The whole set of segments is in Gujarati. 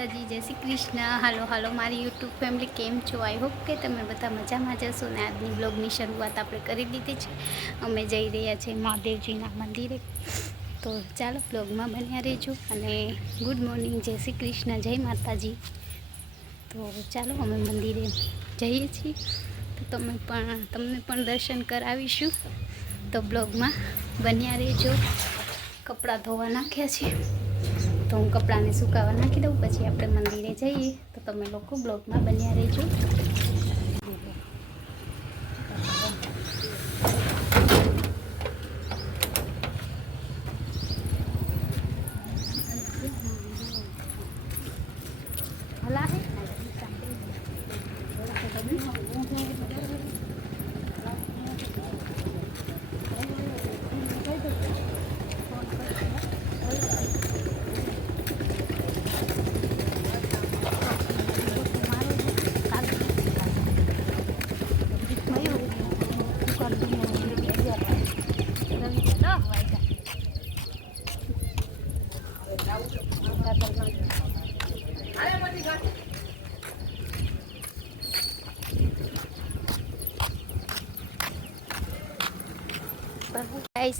માતાજી, જય શ્રી કૃષ્ણ. હાલો હાલો મારી યુટ્યુબ ફેમિલી, કેમ છો? આઈ હોપ કે તમે બધા મજામાં જશો. ને આજની બ્લોગની શરૂઆત આપણે કરી દીધી છે. અમે જઈ રહ્યા છીએ મહાદેવજીના મંદિરે. તો ચાલો બ્લોગમાં બન્યા રહેજો. અને ગુડ મોર્નિંગ, જય શ્રી કૃષ્ણ, જય માતાજી. તો ચાલો અમે મંદિરે જઈએ છીએ. તો તમને પણ દર્શન કરાવીશું. તો બ્લોગમાં બન્યા રહેજો. કપડાં ધોવા નાખ્યા છે, તો હું કપડાને સુકાવા નાખી દઉં, પછી આપણે મંદિરે જઈએ. તો તમે લોકો બ્લોગમાં બન્યા રહેજો. ભલા હે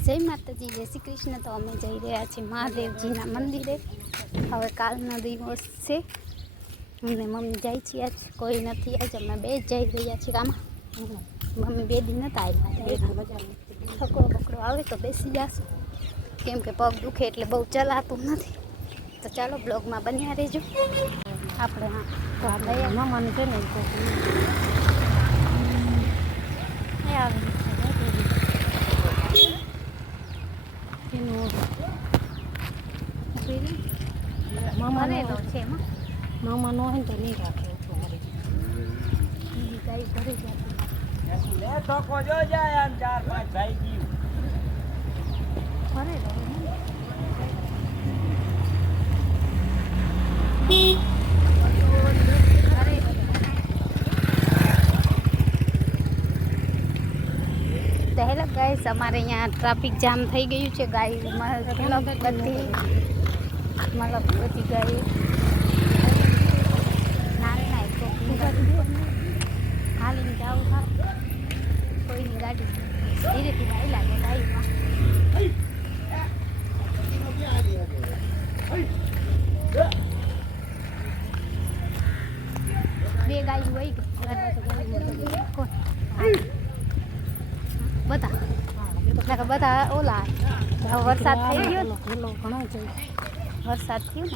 જય માતાજી, જય શ્રી કૃષ્ણ. તો અમે જઈ રહ્યા છીએ મહાદેવજીના મંદિરે. હવે કાલનો દિવસ છે અને મમ્મી જાય છે. આજ કોઈ નથી, આજ અમે બે જ જઈ રહ્યા છીએ. આમાં મમ્મી બે દિન નતા આવ્યા. છકડો બકડો આવે તો બેસી જશું, કેમ કે પગ દુખે એટલે બહુ ચલાતું નથી. તો ચાલો બ્લોગમાં બન્યા રહેજો. આપણે તો આપણે મામાનું છે ને આવે મામા રહેલો છે એમાં. મામા નો હોય તો નહીં રાખે. ગાય ઘરે હેલો ગાઈસ, અમારે અહીંયા ટ્રાફિક જામ થઈ ગયું છે. ગાય બધી ગાય ના હાલીને જાઉં. હા, કોઈની ગાડી ધીરે ધીરે આવી લાગે ગાડીમાં. બે ગાયું વહી ગઈ બધા ઓલા વરસાદ થઈ ગયો, ઘણો વરસાદ થયો ને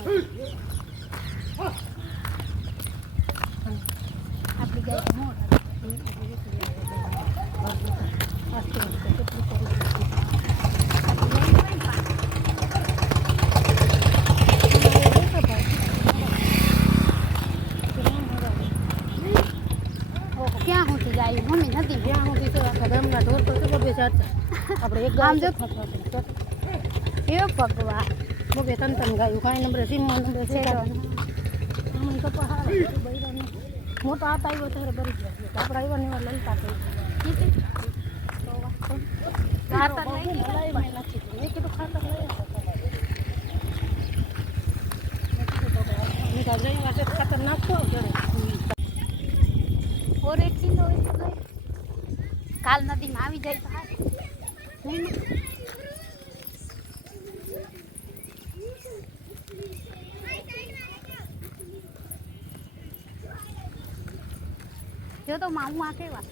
આપણી ગાય ક્યાં સુધી ગાય મમ્મી નથી ક્યાં સુધી તો આખા ગામના ઢોર તો બબે ચારતા આપણે એક ગામ જો એ ભગવાન બબે તન ગાયું કાંઈ નંબરે સીમમાં નંબરે છે. અમને તો પહાડ મોટો હાથ આવ્યો ત્યારે ભરી ગયા. આપણે આવ્યા ને એવા લલતા થઈ ખાતર નાખો ઓર એક કિલો કાલ નદીમાં આવી જાય તો જો તો મામું આ કેવા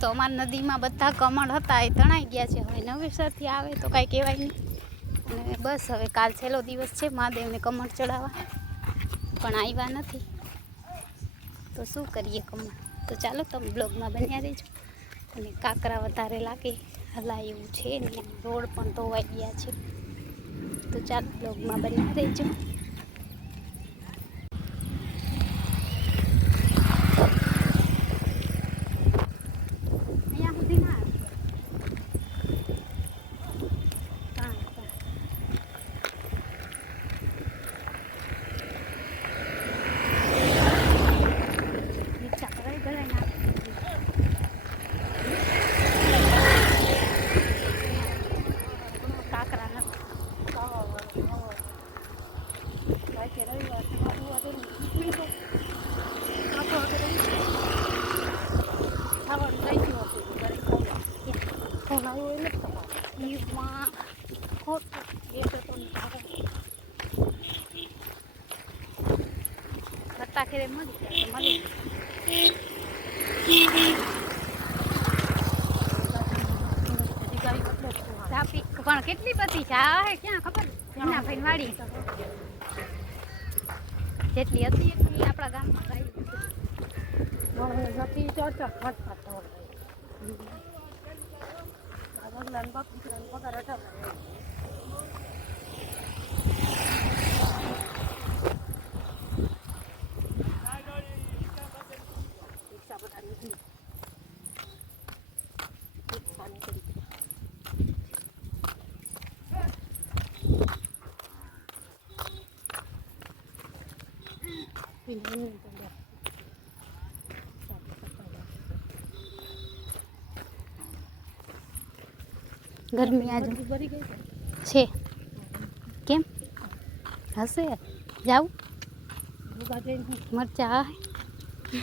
તો અમારી નદીમાં બધા કમળ હતા એ તણાઈ ગયા છે. હવે નવેસરથી આવે તો કાંઈ કહેવાય નહીં. અને બસ હવે કાલ છેલ્લો દિવસ છે મહાદેવને કમળ ચડાવવા, પણ આવ્યા નથી તો શું કરીએ કમળ. તો ચાલો તમે બ્લોગમાં બન્યા રહેજો. અને કાંકરા વધારે લાગે હલા એવું છે ને, રોડ પણ ધોવાઈ ગયા છે. તો ચાલો બ્લોગમાં બન્યા રહેજો. અહીંયા સુધી ના ફોન આવ્યો એટલે એમાં ખોટું ગેટ હતો ને તારે હતા ખેરે મળી ટ્રાફિક પણ કેટલી બધી છે આ હે ક્યાં ખબર એના ભાઈ વાડી જેટલી હતી એટલી આપણા ગામમાં ગાય નથી ચર્ચા ફટફટ બગલાને પગાર 18 રિક્ષા બધા નીકળી રિક્ષા નીકળી ગરમી આજે ભરી ગઈ છે કેમ હશે જાવું મરચા હે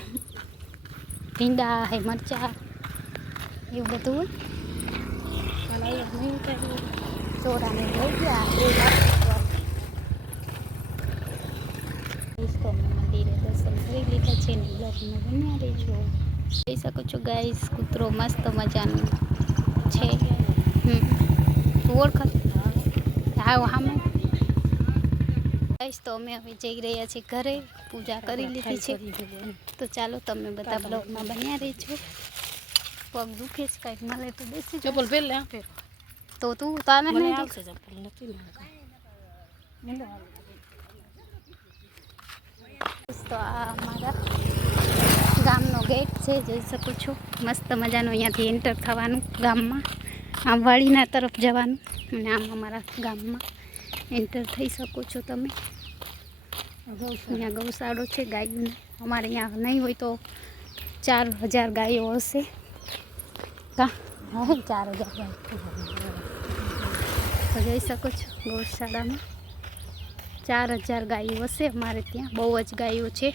ભીંડા હે મરચા એવું બધું હોય ચોરાને લઈ ગયા મંદિરે દર્શન કરી લીધા છે ને બ્લોગમાં બન્યા રહેજો જોઈ શકો છો ગાઈસ કૂતરો મસ્ત મજાનું છે તું ઓળખ હા સામે ગાઈસ તો અમે હવે જઈ રહ્યા છીએ ઘરે પૂજા કરી લીધી છે તો ચાલો તમે બધા બ્લોગમાં બન્યા રહેજો પગ દુખે છે કંઈક મળે તો બેસી ચપ્પલ પહેરલે તો તું તાને મને નહીં આવશે ચપ્પલ નથી તો આ અમારા ગામનો ગેટ છે જોઈ શકો છો મસ્ત મજાનું અહીંયાથી એન્ટર થવાનું ગામમાં આમ વાડીના તરફ જવાનું અને આમ અમારા ગામમાં એન્ટર થઈ શકો છો તમે અહીંયા ગૌશાળો છે ગાયને અમારે અહીંયા નહીં હોય તો 4000 ગાયો હશે કા હા 4000 ગાય તો જોઈ શકો છો ગૌશાળામાં 4000 ગાયો હશે અમારે ત્યાં બહુ જ ગાયો છે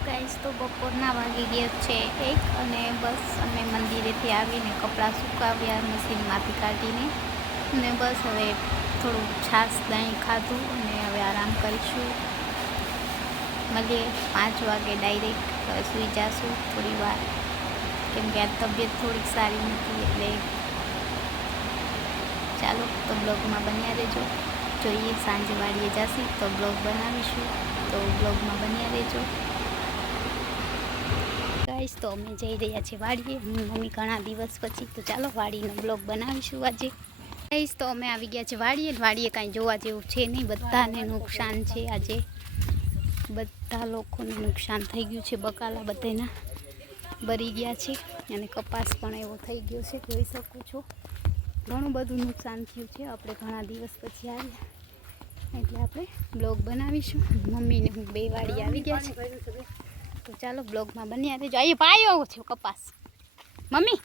ગાઈસ તો બપોરના વાગી ગયા છે 1 અને બસ અમે મંદિરેથી આવીને કપડાં સુકાવ્યા મશીનમાંથી કાઢીને અને બસ હવે થોડું છાશ દહીં ખાધું અને હવે આરામ કરીશું મળીએ 5 વાગે ડાયરેક્ટ સૂઈ જઈશું થોડી વાર કેમ કે આ તબિયત થોડીક સારી નથી એટલે ચાલો તો બ્લોગમાં બન્યા રહેજો જોઈએ સાંજે વાડીએ જશી તો બ્લોગ બનાવીશું તો બ્લોગમાં બન્યા રહેજો ગાઈસ તો અમે જઈ રહ્યા છીએ વાડીએ મમ્મી ઘણા દિવસ પછી તો ચાલો વાડીનો બ્લોગ બનાવીશું આજે ગાઈસ તો અમે આવી ગયા છીએ વાડીએ કાંઈ જોવા જેવું છે નહીં બધાને નુકસાન છે આજે બધા લોકોને નુકસાન થઈ ગયું છે બકાલા બધાના બરી ગયા છે અને કપાસ પણ એવો થઈ ગયો છે જોઈ શકો છો ઘણું બધું નુકસાન થયું છે આપણે ઘણા દિવસ પછી આવ્યા એટલે આપણે બ્લોગ બનાવીશું મમ્મીને હું 2 વાડી આવી ગયા છે તો ચાલો બ્લોગમાં બન્યા રહેજો અહીં પાયો છે કપાસ મમ્મી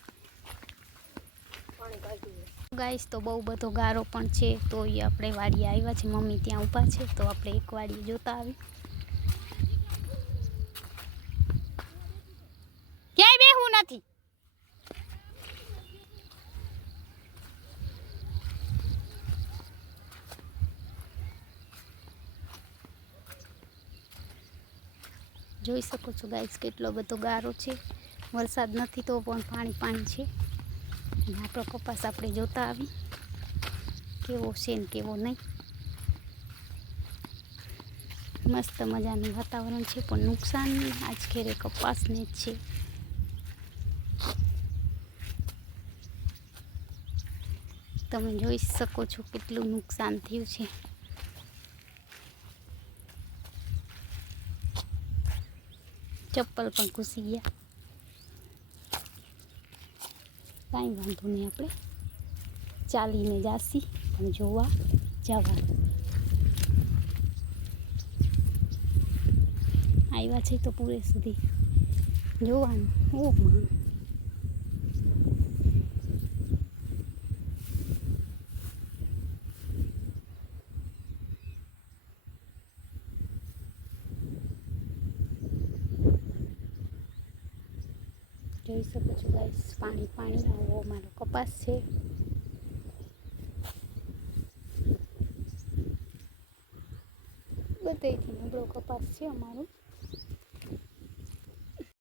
ગાઈસ તો બહુ બધો ગારો પણ છે તો એ આપણે વાડીએ આવ્યા છે મમ્મી ત્યાં ઊભા છે તો આપણે એક વાડીએ જોતા આવી ક્યાંય બેહવું નથી જોઈ શકો છો ગાઈસ કેટલો બધો ગારો છે વરસાદ નથી તો પણ પાણી છે અને આપણો કપાસ આપણે જોતા આવી કેવો છે ને કેવો નહીં મસ્ત મજાનું વાતાવરણ છે પણ નુકસાન આજ ખેરે કપાસને જ છે તમે જોઈ શકો છો કેટલું નુકસાન થયું છે ચપ્પલ પણ ઘૂસી ગયા કાંઈ વાંધો નહીં આપણે ચાલીને જાસી પણ જોવા જવાનું આવ્યા છે તો પૂરે સુધી જોવાનું ઓહ માં જોઈ શકો છો ગાઈસ, પાણી પાણી. આવો મારો કપાસ છે. બધેથી નબળો કપાસ છે અમારો.